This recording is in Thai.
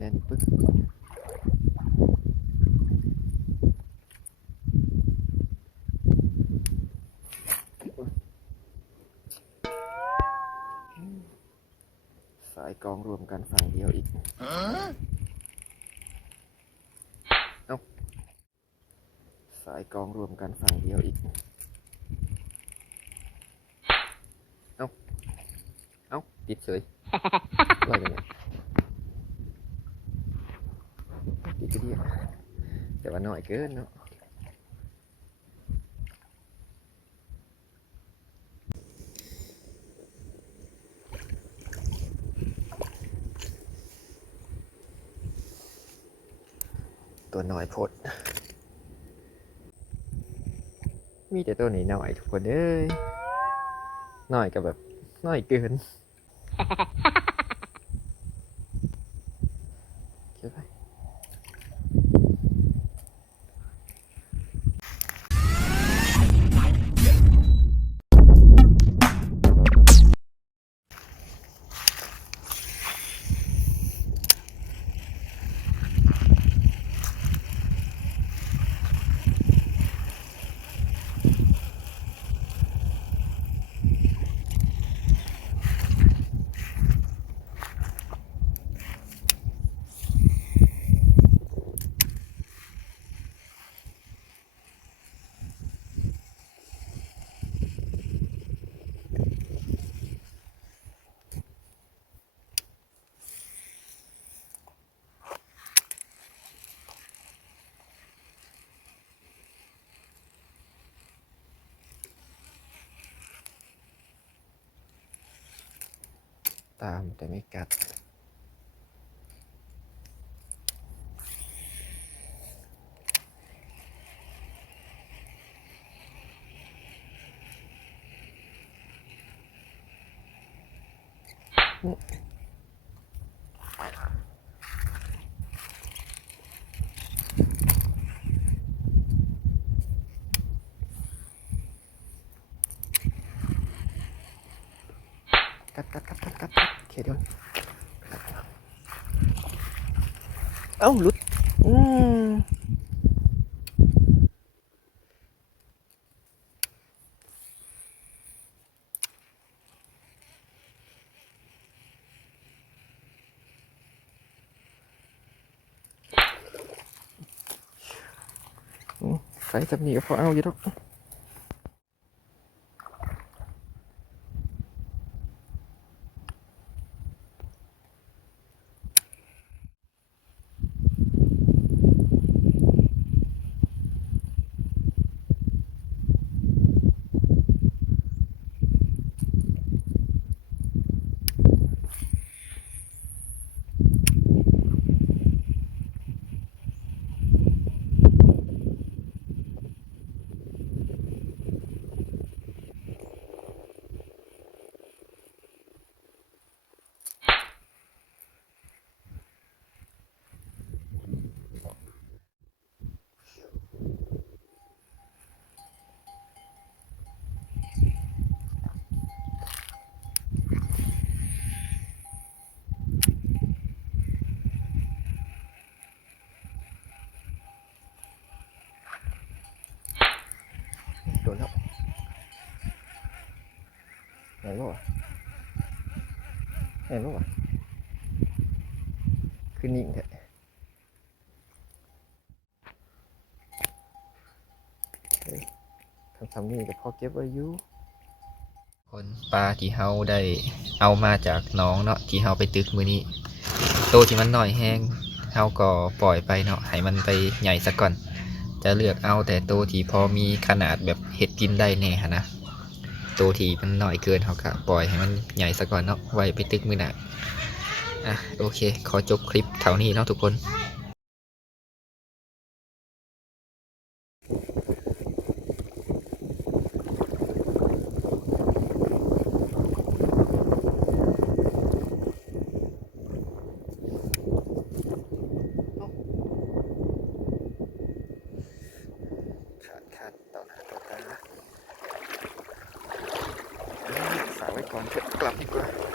แน่นปึ๊กสายกองรวมกันฝั่งเดียวอีก เอ้าสายกองรวมกันฝั่งเดียวอีก เอ้าเอ้าติดเฉยว่ายังไงติด ก็ดีแต่ว่าน้อยเกินเนาะตัวน้อยพด มีแต่ตัวนี้น้อยทุกคนเอ้ยน้อยกับแบบน้อยเกิน ใช่ไหม ตามแต่ไม่กัดกัดกัดกัดกัดกัดกัดโอ เคเดี๋ยวเอ้าหลุดอืมอืมใส่จับหนีก็พอเอาอยู่ดอก หนรู้วะไหนรู้วะคือนิ่งแท้เฮ้ยคำทำนี่กับพ่อเก็บไว้อยู่คนปลาที่เฮาได้เอามาจากน้องเนาะที่เฮาไปตึกมือนี้โตที่มันหน้อยแห้งเฮาก็ปล่อยไปเนาะให้มันไปใหญ่ซะก่อน จะเลือกเอาแต่ตัวที่พอมีขนาดแบบเห็ดกินได้แน่ฮะนะ ตัวทีมันหน่อยเกินเขาก็ปล่อยให้มันใหญ่ซะก่อนเนาะไว้ไปตึกมือหนาอะโอเค ขอจบคลิปเท่านี้เนาะทุกคน clásico.